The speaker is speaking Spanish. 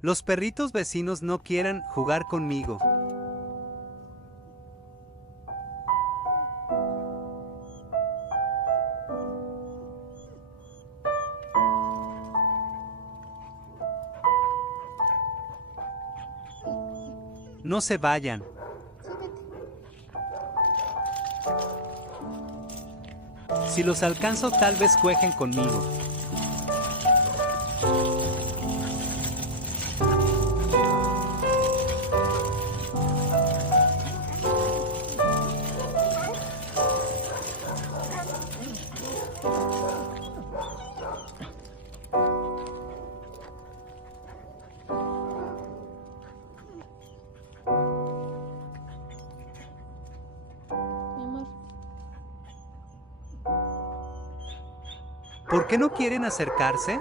Los perritos vecinos no quieran jugar conmigo. No se vayan. Si los alcanzo, tal vez jueguen conmigo. Mi amor. ¿Por qué no quieren acercarse?